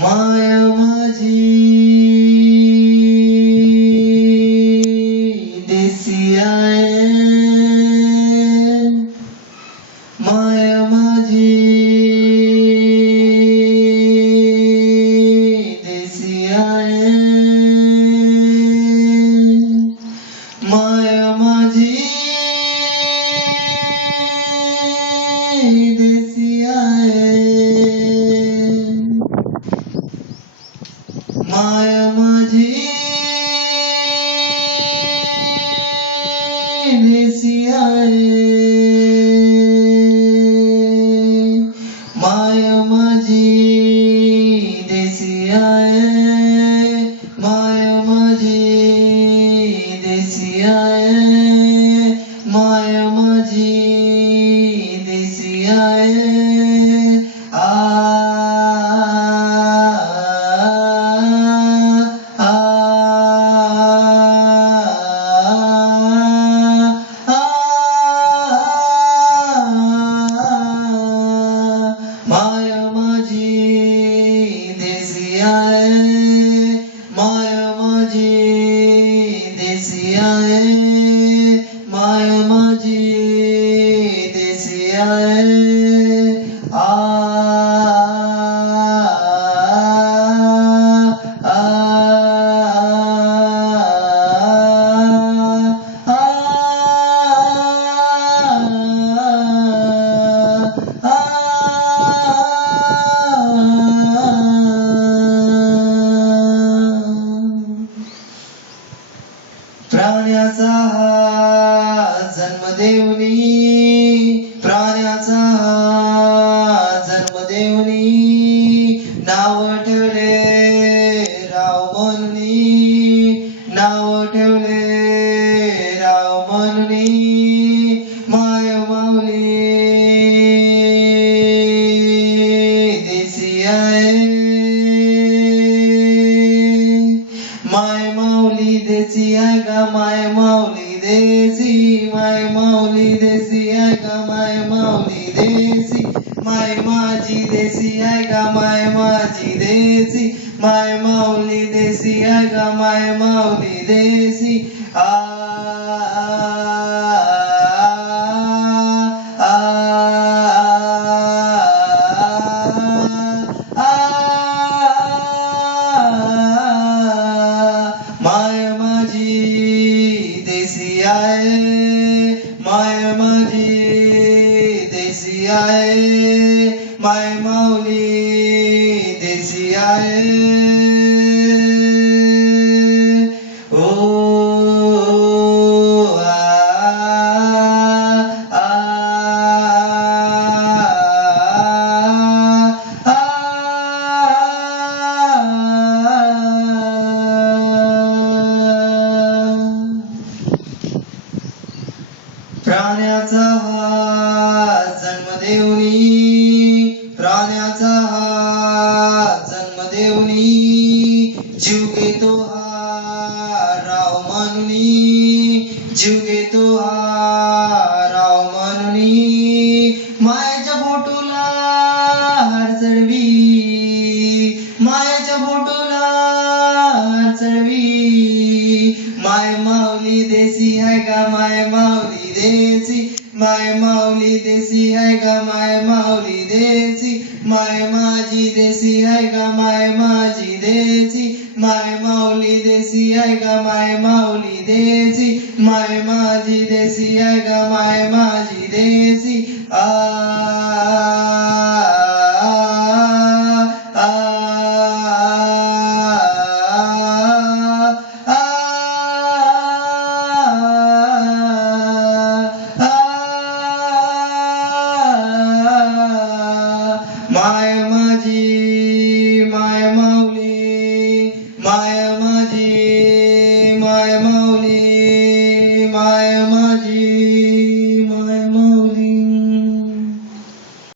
माया माझी देसी आहे, माया माझी देसी आहे, माया माझी देसी आहे, माया माझी देसी आहे, माया माझी देसी आहे, माया माझी देसी आहे, माया माझी देसी आहे. माया माझी देसी आहे, माया माझी देसी आहे, माया माझी देसी आहे. प्राण्याचा जन्म देऊनी, प्राण्याचा जन्म देऊनी, नाव ठेवले राव म्हणूनी, नाव ठेवले राव म्हणूनी. माय माऊली देसी आहे, माय माऊली देसी आहे का, माय माऊली देसी, माय माऊली देसी आहे का, माय माऊली देसी, माय माझी देसी आहे का, माय माझी देसी, माय माऊली देसी आहे का, माय माऊली देसी. माया माझी देसी आहे, माया माझी देसी आहे, माय माऊली देसी आहे. प्राण्याचा जन्म देऊनी, प्राण्याचा जन्म देऊनी, जीव घेतो राव म्हणूनी, जीव घेतो राव म्हणूनी. मायेच्या बोटूला हार चढवी, मायेच्या बोटूला हार चढवी. माय माऊली देसी आहे का, माय माऊली देसी, माय माऊली देसी आहे का, माय माऊली देसी, माय माझी देसी आहे का, माय माझी देसी, माय माऊली देसी आहे का, माय माऊली देसी, माय माझी देसी आहे का, माय माझी देसी. माय माझी, माय माऊली माय